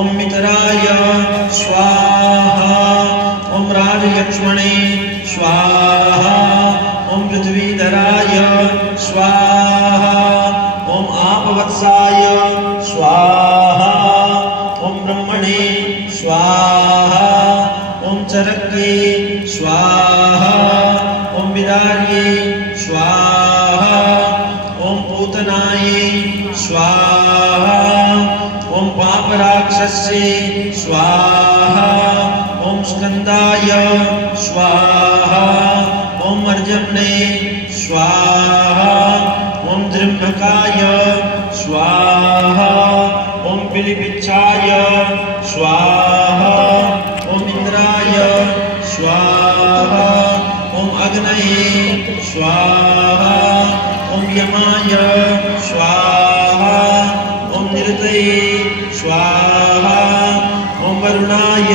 ॐ मित्राय स्वाहा ॐ राजलक्ष्मणे स्वाहा ॐ पृथ्वीधराय स्वाहा ॐ आपवत्साय स्वाहा ॐ ब्रह्मणे स्वाहा ॐ चरके स्वाहा ॐ विदार्ये स्वाहा ॐ पूतनाये स्वाहा ॐ पापराक्षस्ये स्वाहा ॐ स्कन्दाय स्वाहा ॐ अर्जन्ने स्वाहा ॐ त्र्यम्बकाय स्वाहा ॐ पिलिपिच्छाय स्वाहा ॐ इन्द्राय स्वाहा ॐ अग्नये स्वाहा ॐ यमाय स्वाहा ॐ निरतये स्वाहा ॐ वरुणाय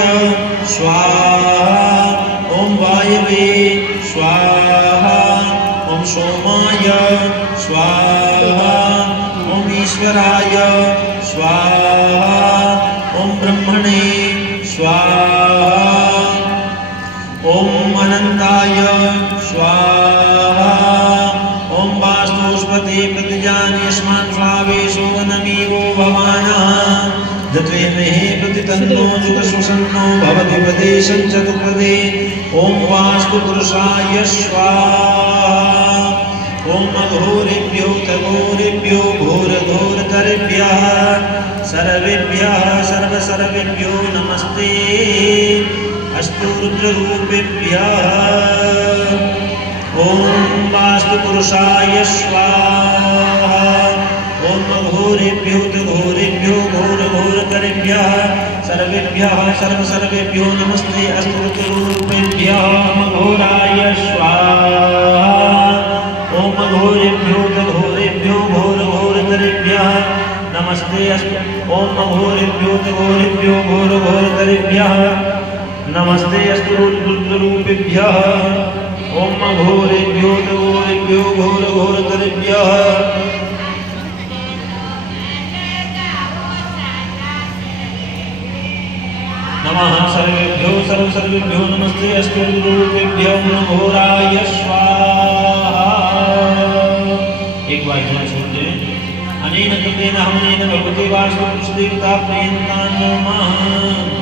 स्वाहा ॐ वायवे स्वाहा ॐ सोमाय स्वाहा ॐ ईश्वराय स्वाहा ॐ ब्रह्मणे स्वाहा ॐ अनन्ताय स्वाहा ॐ वास्तुस्पते प्रतिजान्यस्मान् स्वावेशो नमीवो भवानः दत्वेमहे प्रतितन्नो जुगसुसन्नो भवति पदेशं चतुर्पदे ॐ वास्तुपुरुषाय स्वाहा ॐ अघोरेभ्यो तघोरेभ्यो घोरघोरतरेभ्यः सर्वेभ्यः सर्वसर्वेभ्यो नमस्ते अस्तु रुद्ररूपेभ्यः ॐ वास्तुपुरुषाय स्वाहा ॐ अघोरेभ्यो तघोरेभ्यो घोरघोरतरेभ्यः सर्वेभ्यः सर्वसर्वेभ्यो नमस्ते अस्तु रुद्ररूपेभ्यः अघोराय स्वाहा ॐ अघोरेभ्यो तघोरेभ्यो घोरघोरतरेभ्यः नमस्ते अस्तु ॐ अघोरेभ्यो तघोरेभ्यो घोरघोरतरेभ्यः नमस्ते अस्तु रुद्ररूपेभ्यः ॐ अघोरेभ्यो तघोरेभ्यो घोरघोरतरेभ्यः नमः सर्वेभ्यो सर्वसर्वेभ्यो नमस्ते अस्तु रुद्ररूपेभ्यो घोराय स्वाहा। एक बार इतना छोड़ दे अनेन कृतेन हमनेन भगवते वास्तु देवता प्रियन्तान् नमः।